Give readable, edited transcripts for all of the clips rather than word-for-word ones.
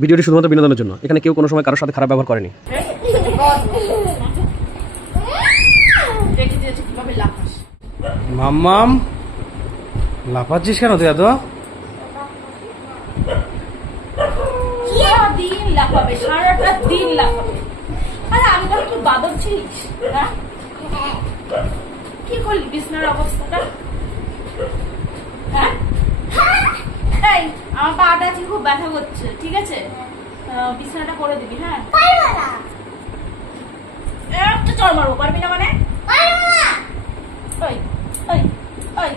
ভিডিওটি শুধুমাত্র বিনোদনের জন্য। এখানে কেউ কোনো সময় কারোর সাথে খারাপ ব্যবহার করেনি। মাম্মাম লাফাচ্ছিস কেন তুই এত? দিন লাফাবে, সারাটা দিন লাফাবে। আরে আমি বলি তুই বাদর ছিলিস? হ্যাঁ, কি করলি বিছনার অবস্থাটা? হ্যাঁ, এই আমার পাটা আজকে খুব ব্যথা করছে, ঠিক আছে? বিছানাটা করে দিবি। হ্যাঁ, একটা চড় মারবো, পারবি না মানে? ওই ওই ওই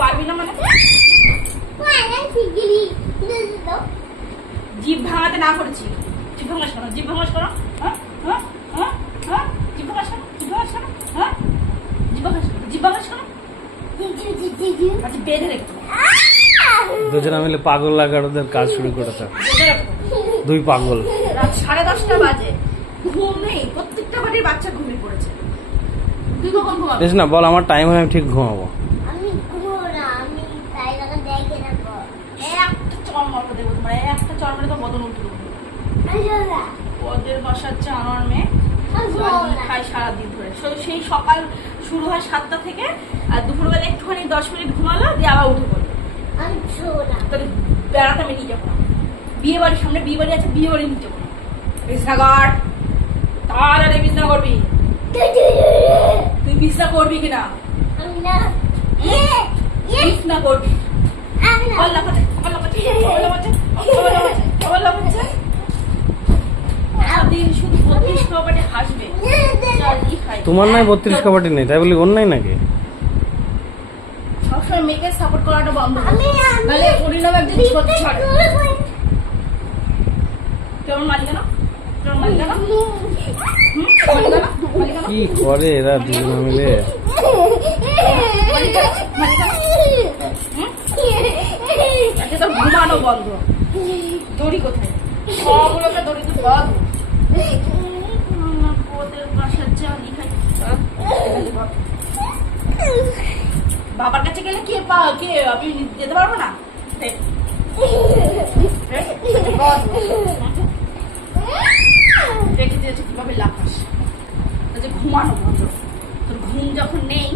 পারবি না মানে? জিভ ভাঙাতে না করেছি। জিভ ভাঙাস কেন? জিভ ভাঙাস কেন? জিভ ভাঙাস কেন? জিভ ভাঙাস কেন? হ্যাঁ, জিভ ভাঙাস কেন? জিভ ভাঙাস কেন? আচ্ছা, বেঁধে রেখে দুজনে মিলে পাগল লাগানোদের কাজ শুরু করেছে। দুই পাগল। রাত 10:30 বাজে, ঘুম নেই। প্রত্যেকটা বাড়ির বাচ্চা ঘুমিয়ে পড়েছে। তুই কখন ঘুমাবি? বেশ না, বল আমার টাইম হয়, আমি ঠিক ঘুমাবো। আমি ঘুমাবো না, আমি তাই লাগা দেখে রাখবো। একটা চড় মারবো, দেবো তোমার একটা চড় মারে তো বদন উঠে দেবো। ওদের বাসাচ্ছে আমার মেয়ে খাই সারাদিন ধরে। সেই সকাল শুরু হয় 7টা থেকে, আর দুপুরবেলা একটুখানি 10 মিনিট ঘুমালো, দিয়ে আবার উঠে পড়লো। আমি তাহলে বেড়াতে আমি নিয়ে যাবো না। বিয়ে বাড়ির সামনে বিয়ে বাড়ি আছে, বিয়ে বাড়ি নিয়ে যাবো না। বিছনা কর, তাড়াতাড়ি বিছনা করবি। তুই বিছনা করবি কিনা? বিছনা করবি। শুধু 32 কপাটে হাসবে। তোমার নাই 32 কপাটি নেই, তাই বলি ওর নাই নাকি? সবসময় মেয়েকে সাপোর্ট করাটা বন্ধ, নাহলে পরিণাম একদিন ছোট ছড়ে। কেমন মালিকানা? কেমন মালিকানা? কি করে এরা দুজন মিলে? তো ঘুমানো বন্ধ। দড়ি কোথায়? সবগুলোকে দড়ি তো বন্ধ। ওদের বাসার যা লিখাই। বাবার কাছে গেলে কে আমি যেতে পারবো না? রেখে দিয়েছে কিভাবে লাফাস? ঘুমানো বন্ধ। তোর ঘুম যখন নেই,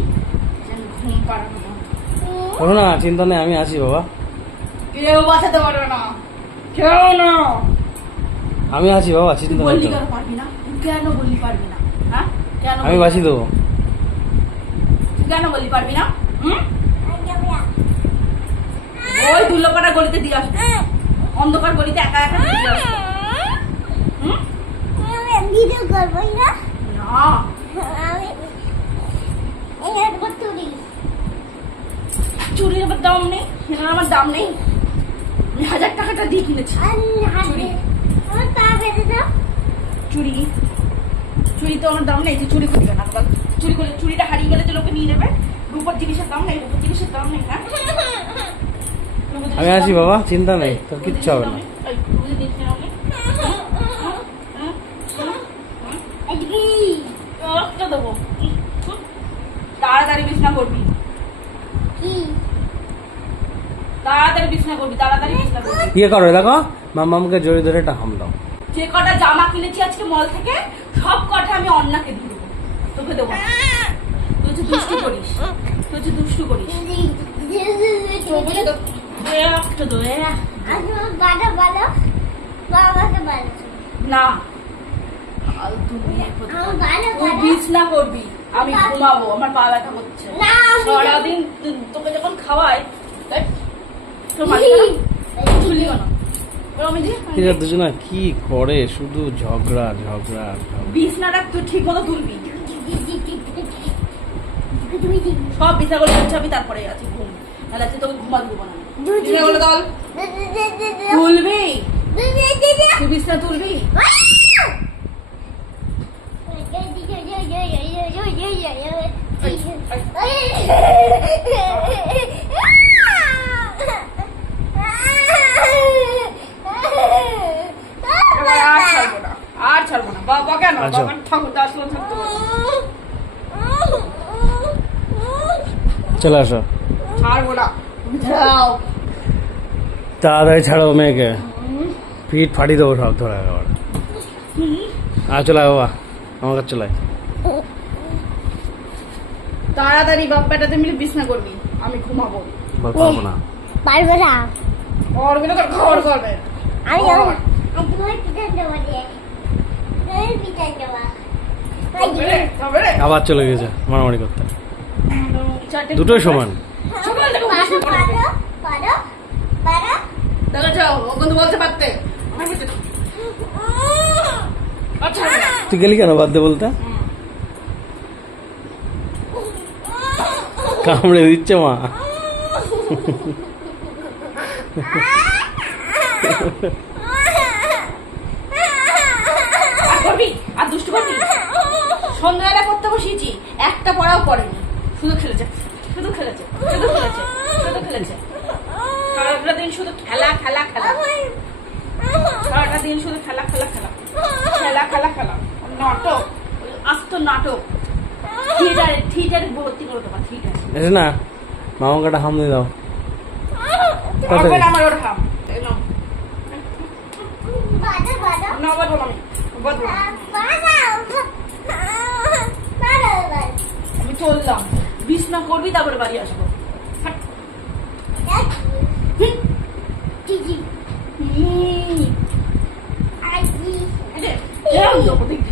ঘুম পাড়ানো বন্ধ। শোনো না, চিন্তা নেই, আমি আছি বাবা। কেউ বাঁচাতে পারবে না, কেউ না। আমি আছি বাবা, চিন্তা বললি কেন পারবি না? কেন বললি পারবি না? হ্যাঁ, কেন? আমি বাঁচিয়ে দেবো। কেন বললি পারবি না? ওই দুর্লভটা গলিতে দিয়ে আসবে, অন্ধকার গলিতে একা একা দিয়ে আসবে। ভিডিও করবো না, চুরির আবার দাম নেই, সেটার আমার দাম নেই। আমি 1000 টাকাটা দিয়ে কিনেছি চুরি। চুরি তো আমার দাম নেই, তুই চুরি করবি না। চুরি করলে চুরিটা হারিয়ে গেলে তো লোকে নিয়ে নেবে। রূপর জিনিসের দাম নেই, রূপর জিনিসের দাম নেই। হ্যাঁ, আমি আছি বাবা, চিন্তা নেই, তোর কিচ্ছু হবে না। তাড়াতাড়ি বিছনা করবি, তাড়াতাড়ি বিছনা করবি, তাড়াতাড়ি বিছনা করবি। ইয়ে করো, দেখো মাম্মামকে জড়িয়ে ধরে একটা হাম দাও। যে কটা জামা কিনেছি আজকে মল থেকে, সব কটা আমি অন্যকে দিয়ে দেবো, তোকে দেবো। তুই যে দুষ্টু করিস, তুই যে দুষ্টু করিস। না, বিছনা করবি, আমি ঘুমাবো, আমার পা ব্যথা করছে সারাদিন। তোকে যখন খাওয়াই দুজনা কি করে, শুধু ঝগড়া ঝগড়া। বিছনাটা তুই ঠিক মতো তুলবি, সব বিছনা করে গুছাবি, তারপরে আছি ঘুম। তাহলে আজকে তোকে ঘুমা দেবো না। তুলবি, তুই বিছনা তুলবি। আর ছাড়বো না বাবা। কেন? ঠাকুর দাস থাকতে চলে আসো, ছাড়বো না, দাও। তাড়াতাড়ি ছাড়ো মেয়েকে, পিঠ ফাটি দেবো সব ধরে একেবারে। আর চলে আয় বাবা, আমার কাছে চলে আয়। তাড়াতাড়ি বাপ বেটাতে মিলে বিছনা করবি, আমি ঘুমাবো। বল পারবো না। পারবো না। করবি না তো ঘর করবে। আমি ঘর। তোমার পিঠা দেবো দিয়ে। তুমি পিঠা দেবো। হবে রে, হবে রে। আবার চলে গেছে মারামারি করতে, চারটে দুটোই সমান। সকাল থেকে পারো, বসে পড়ে। পারো, পারো, পারো। দেখো যাও, ও কিন্তু বলতে পারতে। আমার বলতে দাও। আচ্ছা হবে না। তুই গেলি কেন বাদ দে বলতে? কামড়ে দিচ্ছে মা। আর করবি, আর দুষ্টু করবি। সন্ধ্যাবেলা করতে বসিয়েছি, একটা পড়াও করেনি, শুধু খেলেছে, শুধু খেলেছে, শুধু খেলেছে, শুধু খেলেছে। সারাটা দিন শুধু খেলা খেলা খেলা, সারাটা দিন শুধু খেলা খেলা খেলা, খেলা খেলা খেলা, নাটক, আস্ত নাটক। থিয়েটারে থিয়েটারে ভর্তি করে দেবা, ঠিক আছে? এসে না, মামাকে একটা হাম দিয়ে দাও। হবে না আমার ওর হাম। এই নাও। পারো, পারো। না বলবো না আমি, বলবো না। আমি চললাম, বিছনা করবি তারপরে বাড়ি আসবো। হাট। হুম। এই যে, এরম তো দেখবি।